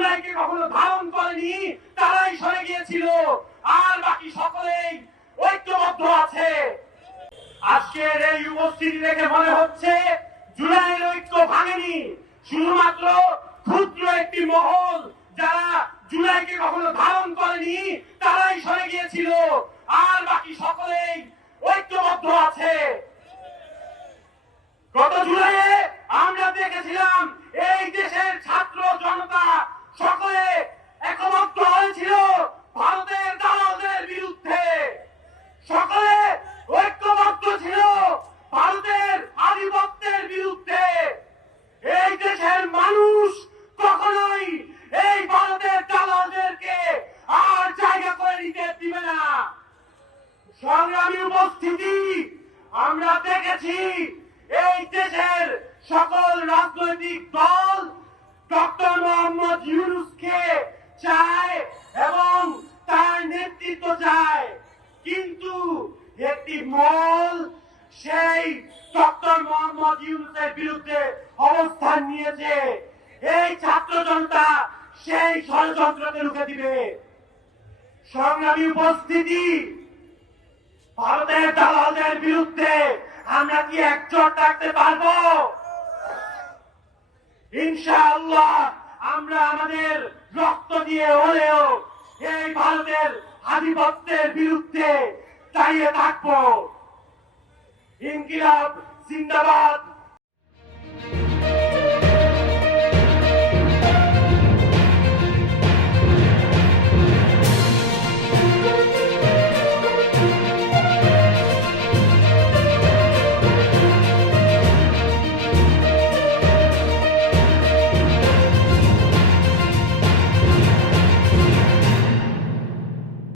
জুলাইকে কখনো ধারণ করেনি তারাই সরে গিয়েছিল, আর বাকি সকলেই ঐক্যবদ্ধ আছে। আজকের এই উপস্থিতি দেখে মনে হচ্ছে জুলাইয়ের ঐক্য ভাঙেনি, শুধুমাত্র ক্ষুদ্র একটি মহল যারা জুলাইকে কখনো ধারণ করেনি তারাই সরে গিয়েছিল, আর বাকি সকলেই ঐক্যবদ্ধ আছে। গত জুলাইয়ে আমরা দেখেছিলাম এই দেশের ছাত্র জনতা সকলে একমত হয়েছিল ভারতের দালালদের বিরুদ্ধে, সকলে ঐক্যবদ্ধ ছিল ভারতের আধিপত্যের বিরুদ্ধে। এই দেশের মানুষ কখনোই এই ভারতের দালালদেরকে আর জায়গা করে নিতে দিবে না। সংগ্রামী উপস্থিতি, আমরা দেখেছি এই দেশের সকল রাজনৈতিক দল ডক্টর মোহাম্মদ ইউনূসকে চায় এবং তার নেতৃত্ব চায়, কিন্তু একটি মহল সেই ডক্টর মোহাম্মদ ইউনূসের বিরুদ্ধে অবস্থান নিয়েছে। এই ছাত্র জনতা সেই ষড়যন্ত্রকে রুখে দিবে। সংগ্রামী উপস্থিতি, ভারতের দালালদের বিরুদ্ধে আমরা কি একজোট থাকতে পারবো? ইনশাআল্লাহ আমরা আমাদের রক্ত দিয়ে হলেও এই ভারতের আধিপত্যের বিরুদ্ধে দাঁড়িয়ে থাকবো। ইনকিলাব জিন্দাবাদ।